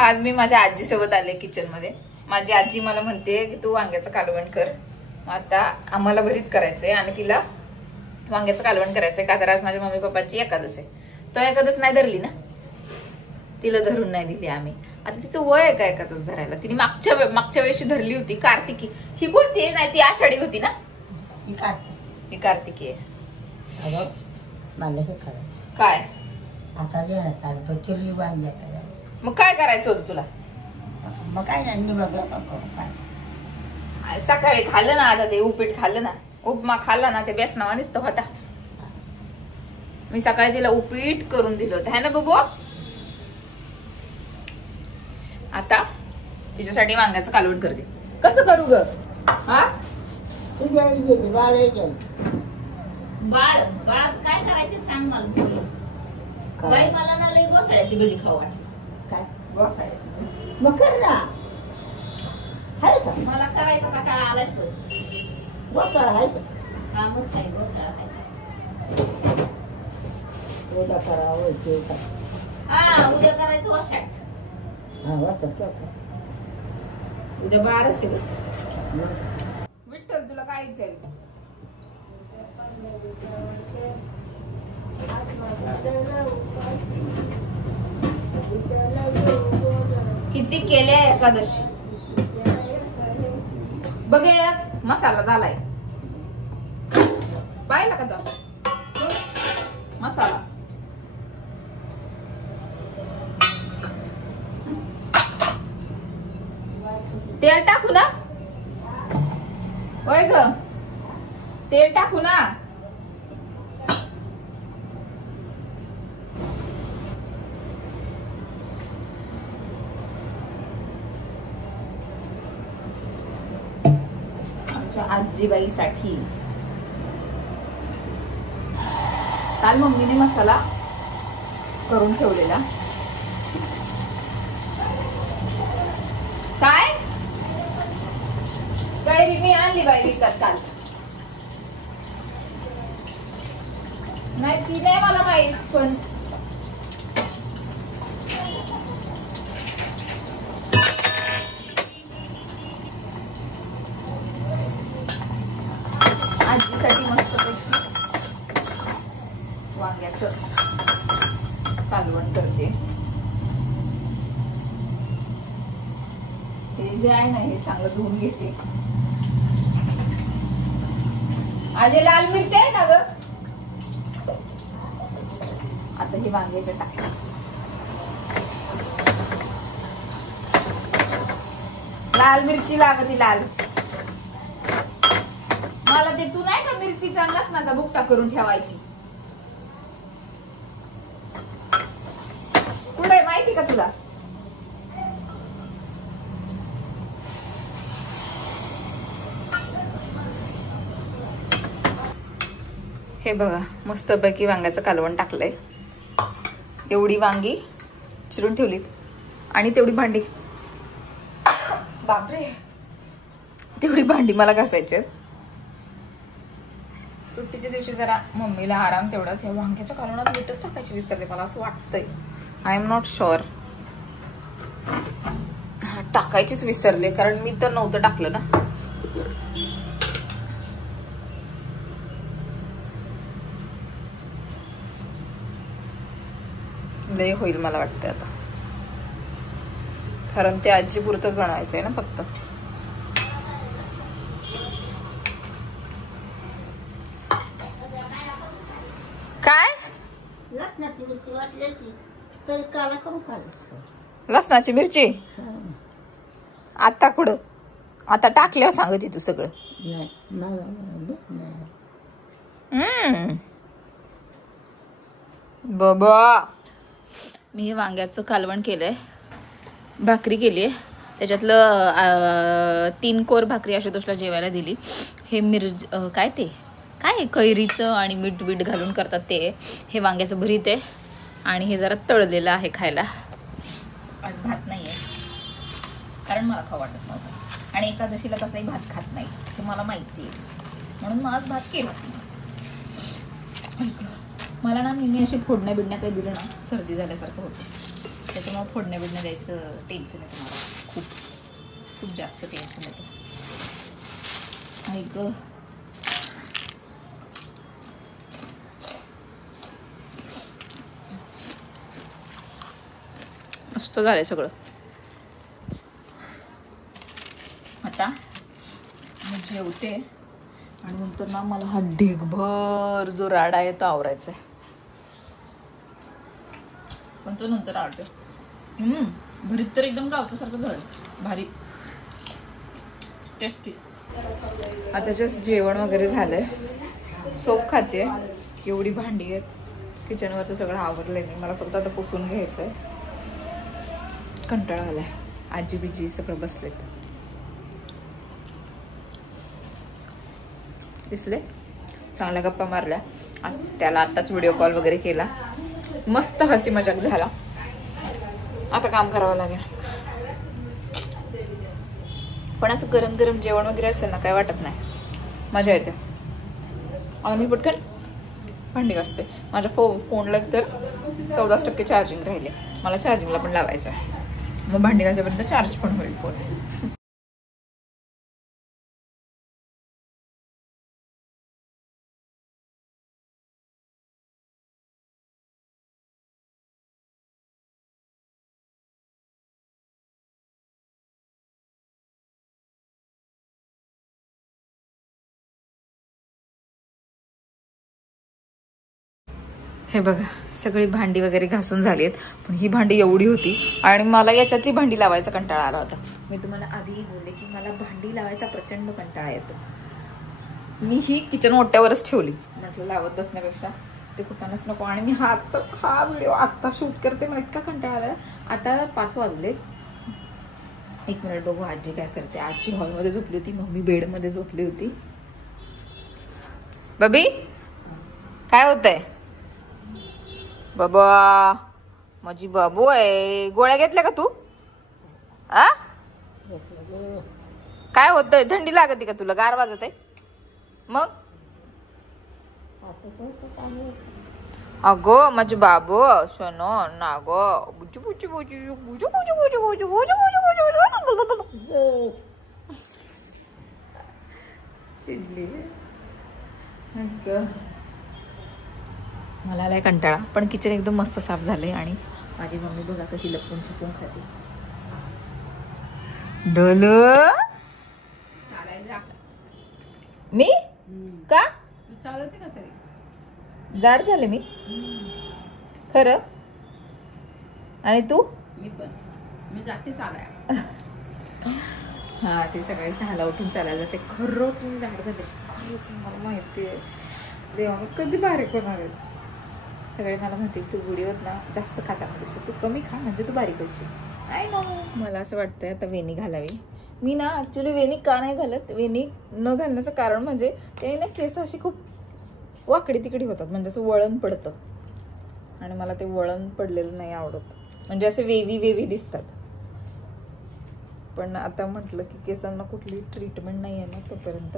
आज मी माझ्या आजीसोबत आले किचन मध्ये. माझी आजी मला म्हणते की तू वांग्याचं कालवण कर. आता आम्हाला भरीत करायचंय आणि तिला वांग्याचं कालवण करायचंय का तर आज माझ्या मम्मी पप्पांची एकादस आहे. तो एकादस नाही धरली ना, तिला धरून नाही दिली आम्ही. आता तिचं वय आहे का एकादस धरायला? तिने मागच्या वेळेशी धरली होती कार्तिकी. ही कोणती आहे? नाही ती आषाढी होती ना. ही कार्तिकी आहे. काय आता देण्यात आलं पण चुली बांधल्या. मग काय करायचं होतं तुला? मग काय नाही बघा. सकाळी खाल्लं ना, आता ते उपीट खाल्लं ना, उपमा खाल्ला ना, ते बेसनावानीच तर होता. मी सकाळी तिला उपीट करून दिलं होतं है ना बघू. आता तिच्यासाठी वांग्याचं कालवण करते. कसं करू ग? हा बाळ बाळाचं काय करायचं सांग मला. बाई मला ना लई घोसाळ्याची भजी खाऊ वाटली. काय घोसाळ्याची भजी? मग कर ना. हाय का मला करायचा कंटाळा आलाय पण. घोसाळा हाय का? हा मस्त आहे घोसाळा आहे. उद्या करावं ते का? हा उद्या करायचं वशाट. हा वाटत का? उद्या 12 असेल. विठ्ठल तुला काय विचारेल? किती केले एकादशी बघ. मसाला झालाय पाहिला का तो मसाला? तेल टाकू ना? होय ग तेल टाकू ना? आजीबाईसाठी काल मम्मीने मसाला करून ठेवलेला. काय कैरी मी आणली बाई विकत काल. नाही ती नाही मला माहित पण आजीसाठी मस्तपैकी वांग्याचं कालवण करते. हे जे आहे ना हे चांगलं धुवून घेते. आजी लाल मिरची आहे ना ग? आता ही वांग्याच्या टाकते. लाल मिरची लागती लाल. मला ते तू नाही का मिरचीचा लसणाचा बुकटा करून ठेवायची. कुठे माहिती का तुला? हे बघा मस्तपैकी वांग्याचं कालवण टाकलंय. एवढी वांगी चिरून ठेवलीत आणि तेवढी भांडी. बापरे तेवढी भांडी मला घासायची. सुट्टीच्या दिवशी जरा मम्मीला आराम तेवढाच. या वांग्याच्या कालवणात मीठच टाकायची विसरले मला असं वाटतंय. I am not sure. टाकायचीच विसरले कारण मी तर नव्हतं टाकलं ना. लय होईल मला वाटतंय आता कारण ते आजी पुरतच बनवायचंय ना फक्त. काय लसणाची मिरची वाटल्याची तर काला करून खाल्लं. लसणाची मिरची आता कुठं? आता टाकल्यावर सांगते तू सगळं. बाबा मी हे वांग्याचं कालवण केलंय. भाकरी केली आहे त्याच्यातलं 3 कोर भाकरी आशुतोषला जेवायला दिली. हे काय ते काय कैरीचं आणि मीठ बीठ घालून करतात ते. हे वांग्याचं भरीत आहे आणि हे जरा तळलेलं आहे खायला. आज भात नाही आहे कारण मला खाऊ वाटत नव्हतं आणि एकादशीला तसाही भात खात नाही हे मला माहिती आहे म्हणून मग आज भात केलाच नाही. मला ना नेहमी अशी फोडण्या बिडण्या काही दिलं ना सर्दी झाल्यासारखं होतं. त्याच्यामुळे फोडण्या बिडण्या द्यायचं टेन्शन येतं मला. खूप खूप जास्त टेन्शन येतं. ऐक मस्त झालंय सगळं. आता मी जेवते आणि नंतर ना मला हा ढीगभर जो राडा आहे तो आवरायचा आहे. पण तो नंतर आवडतो. भरीत तर एकदम गावचं सारखं झालं, भारी टेस्टी. आता जस्ट जेवण वगैरे झालंय, सोफ खाते. एवढी भांडी आहेत, किचनवरचं सगळं आवरलंय मी. मला फक्त आता पुसून घ्यायचंय. कंटाळा आलाय. आजी बिजी सगळं बसलेत. दिसले, चांगल्या गप्पा मारल्या. त्याला आताच व्हिडिओ कॉल वगैरे केला, मस्त हसी मजाक झाला. आता काम करावं लागेल. पण असं गरम गरम जेवण वगैरे असेल ना, काय वाटत नाही, मजा येते. आणि मी पटकन भांडी घासते. माझ्या फोनला तर 14% चार्जिंग राहिले, मला चार्जिंगला पण लावायचं आहे. मग भांडी घासापर्यंत चार्ज पण होईल फोन. हे बघा, सगळी भांडी वगैरे घासून झाली आहेत. पण ही भांडी एवढी होती आणि मला याच्यातली भांडी लावायचा कंटाळा आला होता. मी तुम्हाला आधीही बोलले की मला भांडी लावायचा प्रचंड कंटाळा येतो. मी ही किचन ओट्यावरच ठेवली, म्हटलं लावत बसण्यापेक्षा ते कुठूनच नको. आणि मी हा व्हिडिओ आत्ता शूट करते, मला इतका कंटाळा आला. आता 5 वाजले. 1 मिनिट बघू आजी काय करते. आजी हॉलमध्ये झोपली होती, मम्मी बेडमध्ये झोपली होती. बबी काय होतंय? बाबा माझी बाबू आहे. गोळ्या घेतल्या का तू? आ काय होतंय? थंडी लागते का तुला? गार वाजत आहे? मग अगो माझी बाबू सोनो ना गो. बुचू बुचू बुचू बुचू बुचू बुचू बुचू बुचू बुचू चिडली. मला लय कंटाळा. पण किचन एकदम मस्त साफ झालंय. आणि माझी मम्मी बघा कशी लपून छपून खाते. डल मी का चालते का तरी जाड झाले मी खरं. आणि तू? मी जाते चालाय. हा ते सकाळी 6ला उठून चालायला जाते. खरंच मी जाड झाले, खरंच मला माहिती आहे. देवा मी कधी बारीक होणार आहे. सगळे मला म्हणते तू व्हिडिओत ना जास्त खाता म्हणतेस, तू कमी खा म्हणजे तू बारीक होशील. I know. मला असं वाटतंय आता वेणी घालावी. मी ना ऍक्च्युली वेणी का नाही घालत, वेणी न घालण्याचं कारण म्हणजे ते ना केस अशी खूप वाकडी तिकडी होतात, म्हणजे असं वळण पडतं. आणि मला ते वळण पडलेलं नाही आवडत, म्हणजे असे वेवी दिसतात. पण आता म्हटलं की केसांना कुठली ट्रीटमेंट नाही आहे ना, तोपर्यंत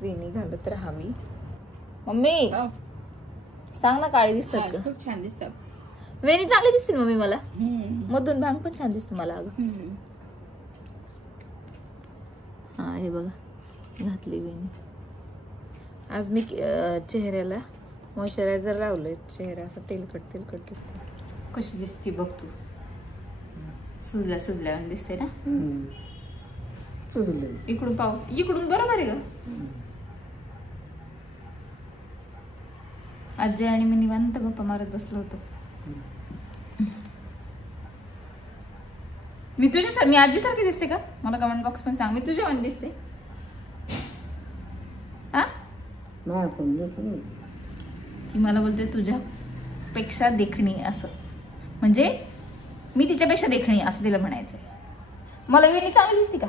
वेणी घालत राहावी. मम्मी सांग ना, काळी दिसतात का? खूप छान दिसतात. वेणी चांगली दिसते मम्मी मला. मधून भांग पण छान दिसतो मला. अगं हा हे बघा घातली वेणी. आज मी चेहऱ्याला मॉइश्चरायझर लावलंय. चेहरा असा तेलकट दिसतो. कशी दिसते बघ तू. सुजल्या दिसते ना. इकडून पाहू, इकडून बरोबर आहे का? आजी आणि मी निवांत गप्पा मारत बसलो होतो. मी आजी सारखी दिसते का? मला कमेंट बॉक्स पण सांग, मी तुझ्या वाणी दिसते? हा ती मला बोलते तुझ्या पेक्षा देखणी, असं म्हणजे मी तिच्यापेक्षा देखणी असं तिला म्हणायचंय. मला वेणी चांगली दिसते का?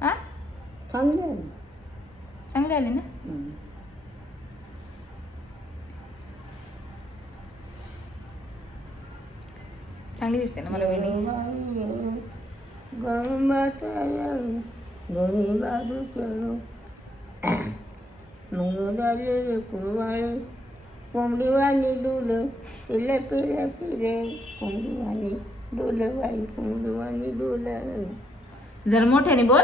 हा चांगली आली ना. चांगली दिसते ना मला वेणी. कोंबडीवाणी डुल पिले पिले पिले कोंबडीवाणी डुल बाई कोंबडीवाणी डुल जर मोठ्याने बोल.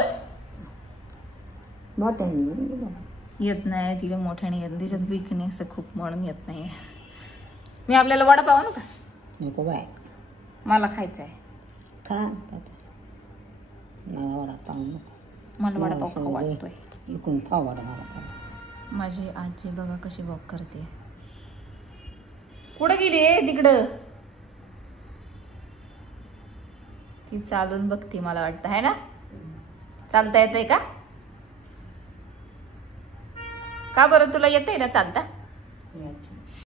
मोठ्याने येत नाही तिला मोठ्याने येत, तिच्यात विकनेस खूप म्हणून येत नाही. मी आपल्याला वडापाव आणू का? नको बाय मला खायचं आहे. खा मला वडापाव नको. मला वडापाव खाऊ वाटतोय. इकून खा वडापाव. माझी आजी बघा कशी वॉक करते. कुठं गेली तिकडं? ती चालून बघती मला वाटतं है ना. चालता येतंय का? का बरं तुला येतंय ना चालता?